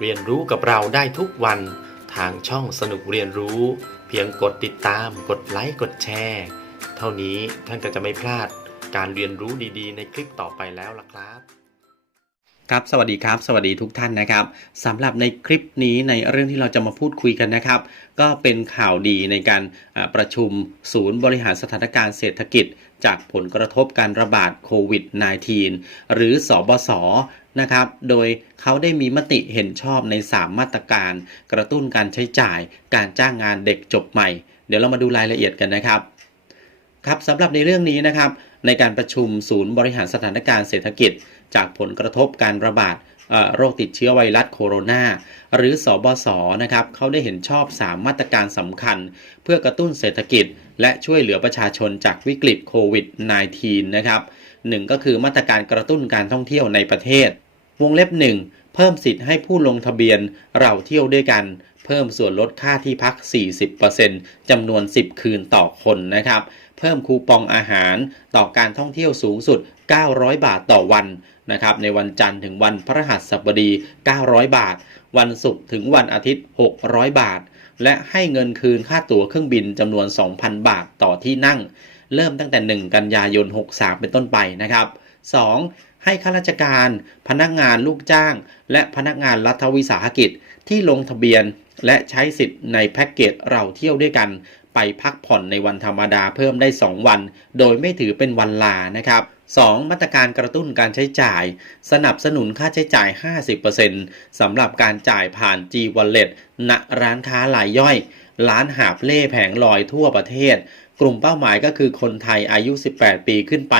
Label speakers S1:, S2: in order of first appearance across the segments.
S1: เรียนรู้กับเราได้ทุกวัน ทางช่องสนุกเรียนรู้ เพียงกดติดตาม กดไลค์กดแชร์เท่านี้ท่านก็จะไม่พลาดการเรียนรู้ดีๆ ในคลิปต่อไปแล้วล่ะครับ
S2: ครับสวัสดีครับ สวัสดีทุกท่านนะครับสำหรับในคลิปนี้ในเรื่องที่เราจะมาพูดคุยกันนะครับ ก็เป็นข่าวดีในการประชุมศูนย์บริหารสถานการณ์เศรษฐกิจ จากผลกระทบการระบาดโควิด -19 หรือสอบศ นะครับ โดยเขาได้มีมติเห็นชอบใน 3 มาตรการ กระตุ้นการใช้จ่าย การจ้างงานเด็กจบใหม่ เดี๋ยวเรามาดูรายละเอียดกันนะครับ ครับสำหรับในเรื่องนี้นะครับ ในการประชุมศูนย์บริหารสถานการณ์เศรษฐกิจ จากผลกระทบการระบาดโรคติดเชื้อไวรัสโคโรนาหรือสอบศนะครับเขาได้เห็นชอบ 3 มาตรการสำคัญ เพื่อกระตุ้นเศรษฐกิจ และช่วยเหลือประชาชนจากวิกฤตโควิด -19 นะครับหนึ่งก็คือมาตรการกระตุ้นการท่องเที่ยวในประเทศ วงเล็บ 1 เพิ่มสิทธิ์ให้ผู้ลงทะเบียนเราเที่ยวด้วยกัน เพิ่มส่วนลดค่าที่พัก 40%จำนวน 10 คืนต่อคนนะครับ เพิ่มคูปองอาหารต่อการท่องเที่ยวสูงสุด 900 บาทต่อวันนะครับในวันจันทร์ถึงวันพฤหัสบดี 900 บาท วันศุกร์ถึงวันอาทิตย์ 600 บาท และให้เงินคืนค่าตั๋วเครื่องบินจำนวน 2,000 บาทต่อที่นั่ง เริ่มตั้งแต่ 1 กันยายน 63 เป็นต้นไปนะครับ 2. ให้ข้าราชการ พนักงานลูกจ้าง และพนักงานรัฐวิสาหกิจที่ลงทะเบียน และใช้สิทธิ์ในแพ็กเกจเราเที่ยวด้วยกัน ไปพักผ่อนในวันธรรมดาเพิ่มได้ 2 วัน โดยไม่ถือเป็นวันลานะครับ 2. มาตรการกระตุ้นการใช้จ่าย สนับสนุนค่าใช้จ่าย 50%สำหรับการจ่ายผ่าน G Wallet ณร้านค้ารายย่อย ร้านหาบเล่แผงลอยทั่วประเทศ กลุ่มเป้าหมายก็คือคนไทยอายุ 18 ปีขึ้นไป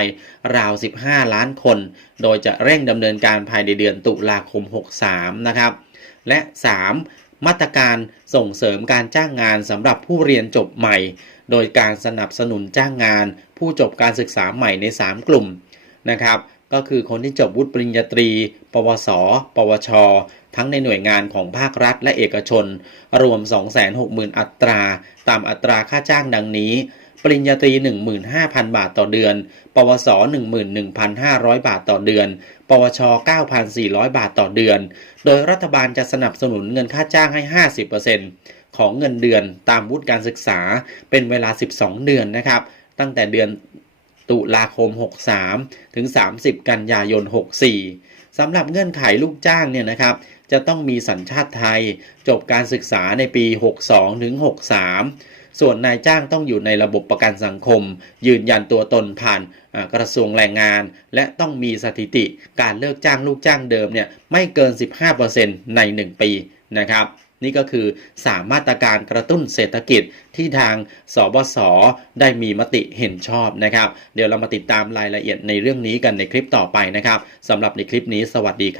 S2: ราว 15 ล้านคน โดยจะเร่งดำเนินการภายในเดือนตุลาคม 63 นะครับ และ 3. มาตรการส่งเสริมการจ้างงานสำหรับผู้เรียนจบใหม่ โดยการสนับสนุนจ้างงาน ผู้จบการศึกษาใหม่ใน 3 กลุ่มนะครับ ก็คือคนที่จบวุฒิปริญญาตรี ปวส ปวช ทั้งในหน่วยงานของภาครัฐและเอกชน รวม 260,000 อัตรา ตามอัตราค่าจ้างดังนี้ ปริญญาตรี 15,000 บาทต่อเดือน ปวส 11,500 บาทต่อเดือน ปวช 9,400 บาทต่อเดือน โดยรัฐบาลจะสนับสนุนเงินค่าจ้างให้ 50%ของเงินเดือนตามวุฒิการศึกษาเป็นเวลา 12 เดือนนะครับ ตั้งแต่เดือน ตุลาคม 63 ถึง 30 กันยายน 64 สำหรับเงื่อนไขลูกจ้างเนี่ยนะครับจะต้องมีสัญชาติไทย จบการศึกษาในปี 62 ถึง 63 ส่วนนายจ้างต้องอยู่ในระบบประกันสังคม ยืนยันตัวตนผ่านกระทรวงแรงงาน และต้องมีสถิติการเลิกจ้างลูกจ้างเดิมเนี่ยไม่เกิน 15%ใน 1 ปีนะครับ นี่ก็คือ 3 มาตรการกระตุ้นเศรษฐกิจที่ทางสบศได้มีมติเห็นชอบนะครับ เดี๋ยวเรามาติดตามรายละเอียดในเรื่องนี้กันในคลิปต่อไปนะครับสำหรับในคลิปนี้สวัสดีครับ